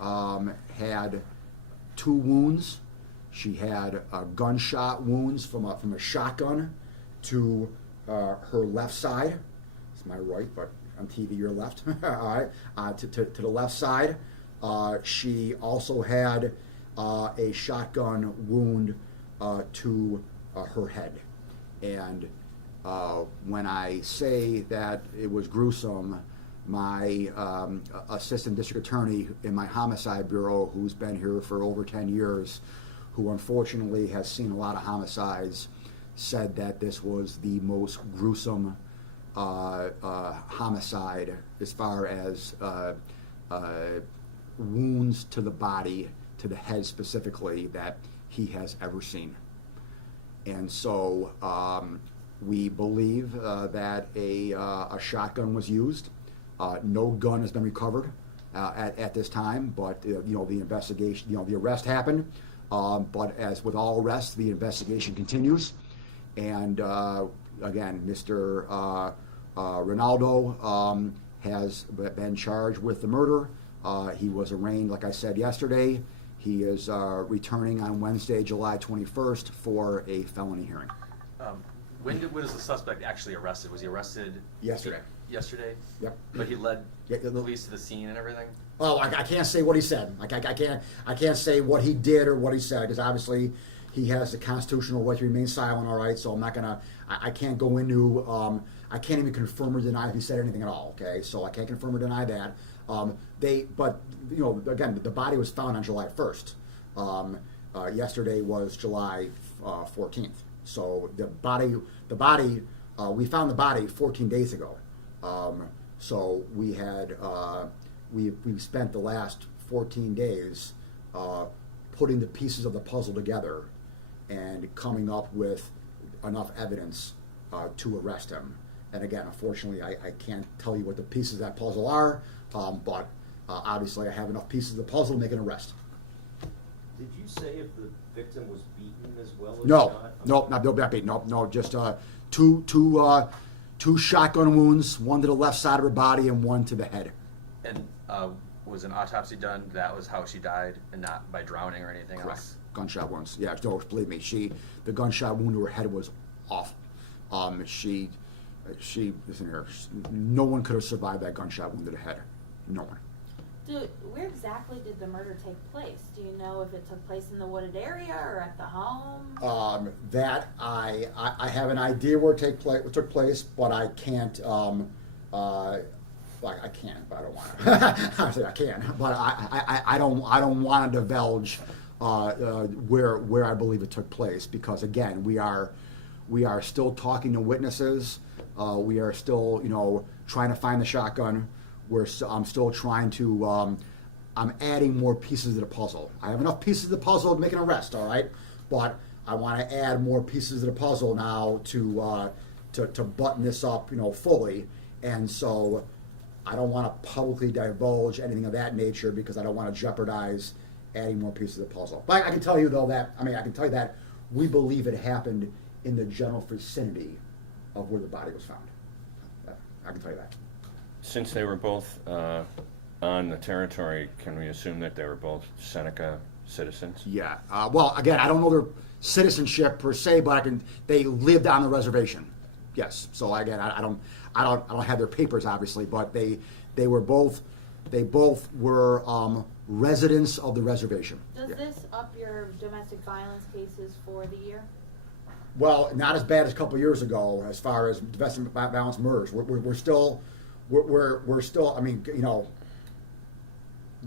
had 2 wounds. She had gunshot wounds from a shotgun to her left side. It's my right, but on TV you're left. All right, to the left side. She also had a shotgun wound to her head. And when I say that it was gruesome, my assistant district attorney in my homicide bureau, who's been here for over 10 years, who unfortunately has seen a lot of homicides, said that this was the most gruesome homicide as far as wounds to the body, to the head specifically, that he has ever seen. And so we believe that a shotgun was used. No gun has been recovered at this time, but the investigation, the arrest happened. But as with all arrests, the investigation continues. And again, Mr. Ronaldo has been charged with the murder. He was arraigned, like I said yesterday. He is returning on Wednesday, July 21st for a felony hearing. When was the suspect actually arrested? Was he arrested yesterday? Yesterday? Yep. But he led police to the scene and everything? Oh, I can't say what he said. I can't say what he did or what he said, because obviously he has the constitutional right to remain silent, all right? So I'm not gonna, I can't go into, I can't even confirm or deny if he said anything at all, okay? So I can't confirm or deny that. But again, the body was found on July 1st. Yesterday was July 14th. So the body, we found the body 14 days ago. So we had, we've spent the last 14 days putting the pieces of the puzzle together and coming up with enough evidence to arrest him. And again, unfortunately, I can't tell you what the pieces of that puzzle are, but obviously I have enough pieces of the puzzle to make an arrest. Did you say if the victim was beaten as well as not beaten. No, just two shotgun wounds, one to the left side of her body and one to the head. And was an autopsy done? That was how she died, and not by drowning or anything Correct. else? Gunshot wounds. Yeah, no, believe me, the gunshot wound to her head was awful. She listen here. No one could have survived that gunshot wound to the head. No one. Where exactly did the murder take place? Do you know if it took place in the wooded area or at the home? That I have an idea where it took place, but I can't. I can, but I don't want to. I say I can, but I don't want to divulge where I believe it took place, because again, we are still talking to witnesses. We are still trying to find the shotgun. I'm still trying to. I'm adding more pieces to the puzzle. I have enough pieces of the puzzle to make an arrest, all right, but I want to add more pieces of the puzzle now to button this up, fully, and so. I don't want to publicly divulge anything of that nature because I don't want to jeopardize adding more pieces of the puzzle. But I can tell you, though, I can tell you that we believe it happened in the general vicinity of where the body was found. I can tell you that. Since they were both on the territory, can we assume that they were both Seneca citizens? Yeah. Well, again, I don't know their citizenship per se, but they lived on the reservation. Yes. So again, I don't have their papers, obviously, but they both were residents of the reservation. Does this up your domestic violence cases for the year? Well, not as bad as a couple of years ago as far as domestic violence murders. We're still. I mean,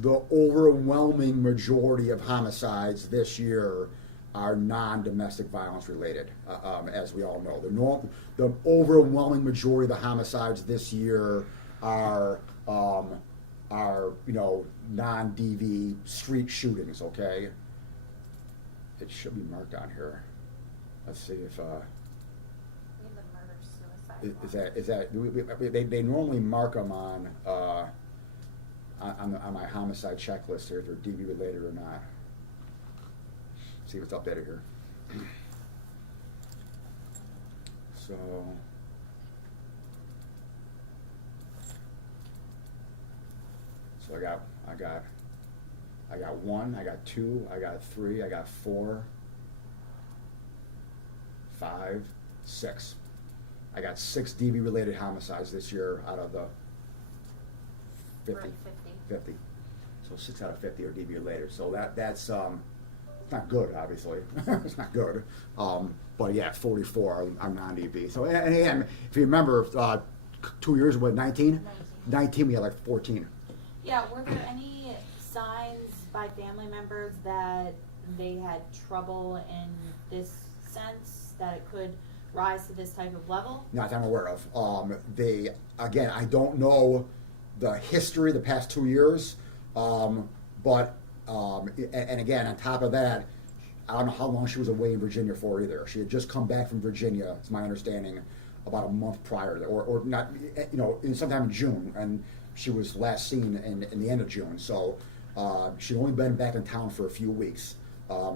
the overwhelming majority of homicides this year are non-domestic violence related, as we all know. The overwhelming majority of the homicides this year are non-DV street shootings. Okay, it should be marked on here. Let's see if is that they normally mark them on my homicide checklist here if they're DV related or not. See what's updated here. So I got 1, I got 2, I got 3, I got 4, 5, 6. I got 6 DV-related homicides this year out of the 50. Right, 50. So 6 out of 50 are DV-related. So that's it's not good, obviously. It's not good. But yeah, 44 are non-DV. So and again, if you remember, 2 years ago, 19? 19, we had like 14. Yeah, were there any signs by family members that they had trouble in this sense, that it could rise to this type of level? Not that I'm aware of. Again, I don't know the history the past 2 years, but and again, on top of that, I don't know how long she was away in Virginia for either. She had just come back from Virginia, it's my understanding, about a month prior, or not, sometime in June, and she was last seen in the end of June. So she'd only been back in town for a few weeks.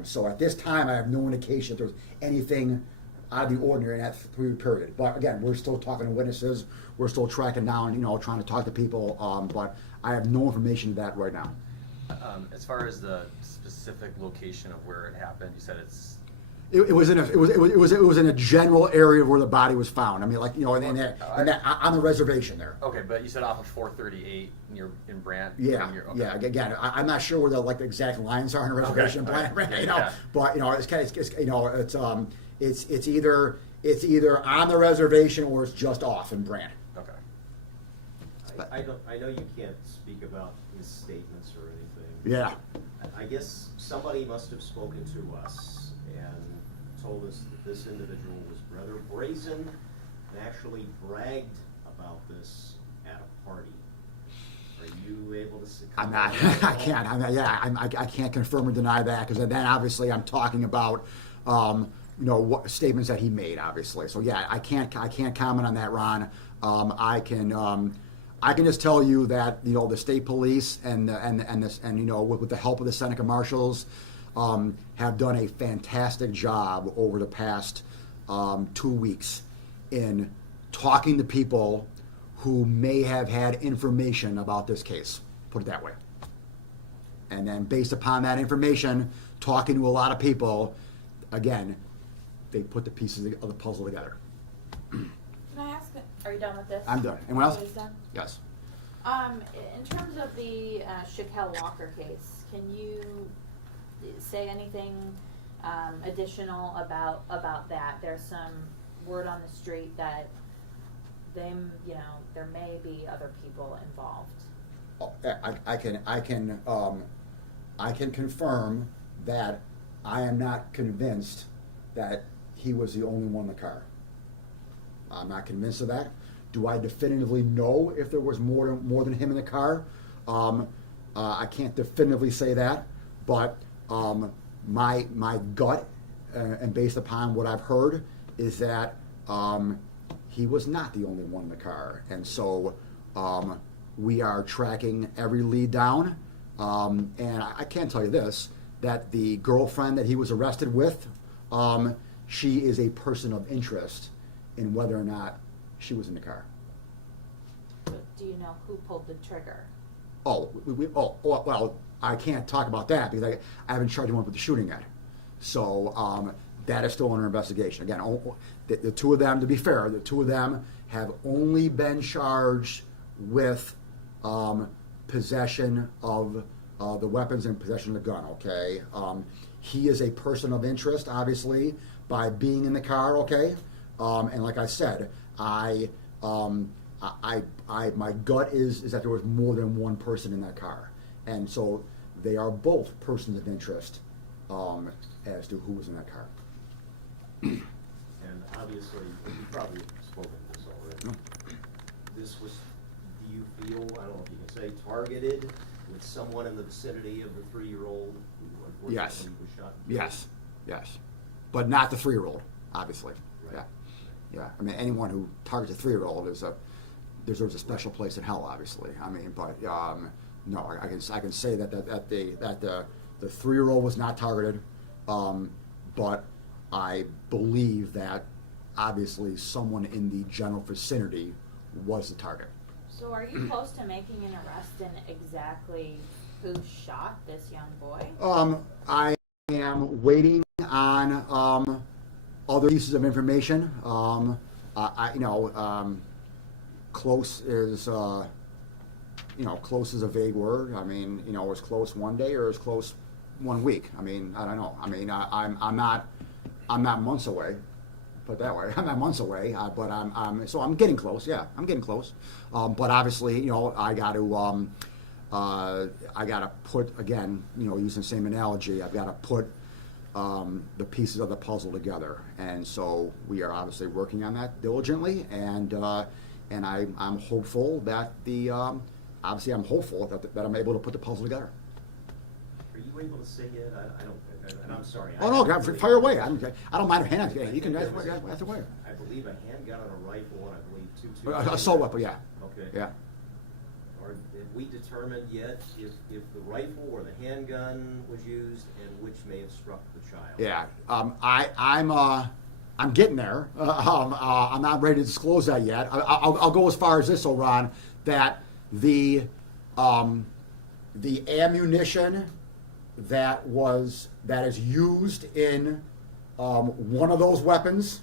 So at this time, I have no indication that there was anything out of the ordinary in that 3-week period. But again, we're still talking to witnesses. We're still tracking down, trying to talk to people. But I have no information of that right now. As far as the specific location of where it happened, you said It was in a general area where the body was found. I mean, like on the reservation there. okay, but you said off of 438 in Brant. Yeah, Okay. yeah. Again, I'm not sure where the exact lines are on the reservation Okay, plan, all right. Yeah. But it's either on the reservation or it's just off in Brant. Okay. I know you can't speak about his statements or anything. Yeah. I guess somebody must have spoken to us and told us that this individual was rather brazen and actually bragged about this at a party. Are you able to? I'm not. I can't. I can't confirm or deny that, because then obviously I'm talking about what statements that he made, obviously. So yeah, I can't comment on that, Ron. I can just tell you that the state police and with the help of the Seneca Marshals have done a fantastic job over the past 2 weeks in talking to people who may have had information about this case, put it that way. And then based upon that information, talking to a lot of people, again, they put the pieces of the puzzle together. Can I ask, are you done with this? I'm done. Anyone else? Everybody's done? Yes. In terms of the Shaquille Walker case, can you say anything additional about that? There's some word on the street that there may be other people involved. Oh, I can confirm that I am not convinced that he was the only one in the car. I'm not convinced of that. Do I definitively know if there was more than him in the car? I can't definitively say that, but my gut, and based upon what I've heard, is that he was not the only one in the car, and so we are tracking every lead down. And I can tell you this: that the girlfriend that he was arrested with, she is a person of interest in whether or not she was in the car. But do you know who pulled the trigger? Well, I can't talk about that because I haven't charged anyone with the shooting yet. So that is still under investigation. Again, the two of them, to be fair, the two of them have only been charged with possession of the weapons and possession of the gun, okay? He is a person of interest, obviously, by being in the car, okay? And like I said, my gut is that there was more than one person in that car, and so they are both persons of interest as to who was in that car. And obviously, you probably spoken to this already. This was, do you feel, I don't know if you can say, targeted with someone in the vicinity of the 3-year-old who Yes. unfortunately was shot? Yes, but not the 3-year-old, obviously. Right. Yeah. I mean, anyone who targets a 3-year-old deserves a special place in hell, obviously. I mean, but no, I can say that the 3-year-old was not targeted, but I believe that obviously someone in the general vicinity was the target. So are you close to making an arrest in exactly who shot this young boy? I am waiting on other pieces of information. Close is close is a vague word. I mean, is close one day or is close 1 week? I mean, I don't know. I mean, I'm not months away. Put it that way. I'm not months away, but I'm getting close. Yeah, I'm getting close. But obviously, I got to put, again, using the same analogy, I've got to put the pieces of the puzzle together, and so we are obviously working on that diligently, and I'm hopeful that I'm hopeful that I'm able to put the puzzle together. Are you able to say it? I don't, and I'm sorry. Oh no, fire away. I don't mind a hand. Yeah, you can ask away. I believe a handgun and a rifle, and I believe two. Assault weapon, yeah. Okay. Yeah. Have we determined yet if the rifle or the handgun was used and which may have struck the child? Yeah. I'm getting there. I'm not ready to disclose that yet. I'll go as far as this, Ron, that the ammunition that is used in one of those weapons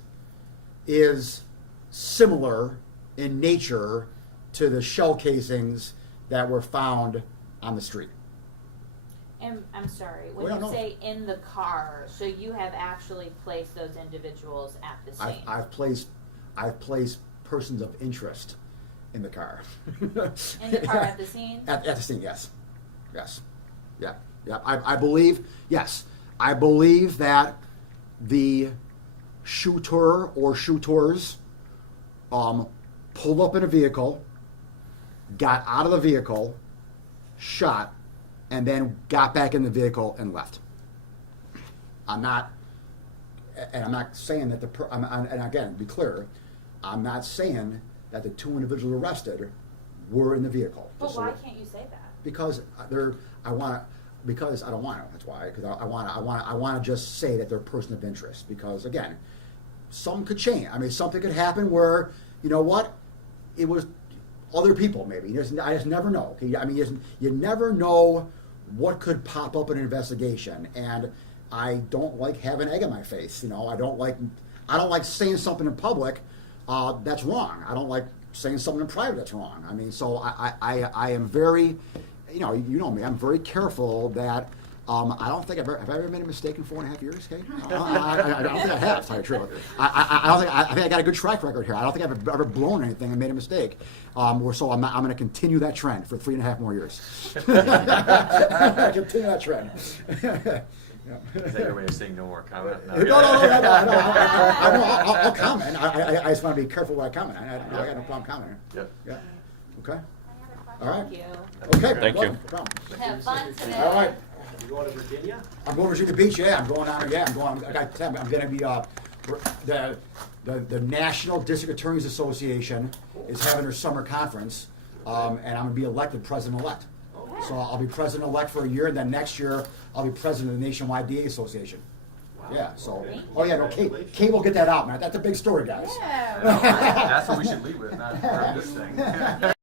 is similar in nature to the shell casings that were found on the street. And I'm sorry, when Well, you no. say in the car, so you have actually placed those individuals at the scene? I've placed persons of interest in the car. In the car at the scene? At the scene, yes. Yeah. I believe that the shooter or shooters pulled up in a vehicle, got out of the vehicle, shot, and then got back in the vehicle and left. I'm not saying that and again, to be clear, I'm not saying that the two individuals arrested were in the vehicle. But why can't you say that? Because I don't want to. That's why. Because I want to just say that they're a person of interest. Because again, something could change. I mean, something could happen where it was other people. Maybe I just never know. Okay? I mean, you never know what could pop up in an investigation, and I don't like having egg on my face. I don't like saying something in public that's wrong. I don't like saying something in private that's wrong. I mean, so I am very. You know me. I'm very careful that I don't think have I ever made a mistake in 4.5 years, Kate? I don't think I have, to tell you the truth. I think I got a good track record here. I don't think I've ever blown anything and made a mistake. So I'm going to continue that trend for 3.5 more years. Continue that trend. Is that your way of saying no more comment? No. I'll comment. I just want to be careful what I comment. I got no problem commenting. Yep. Yeah. Okay. All right. Thank you. Okay. Thank you. No problem. Have fun today. All right. You going to Virginia? I'm going to Virginia Beach. Yeah, I'm going on. Yeah, I'm going to be the National District Attorneys Association is having their summer conference, and I'm going to be elected president-elect. So I'll be president-elect for a year, and then next year I'll be president of the Nationwide DA Association. Wow. Yeah. So. Okay. Oh yeah, no. Kate will get that out, man. That's a big story, guys. Yeah. That's what we should lead with, not this thing.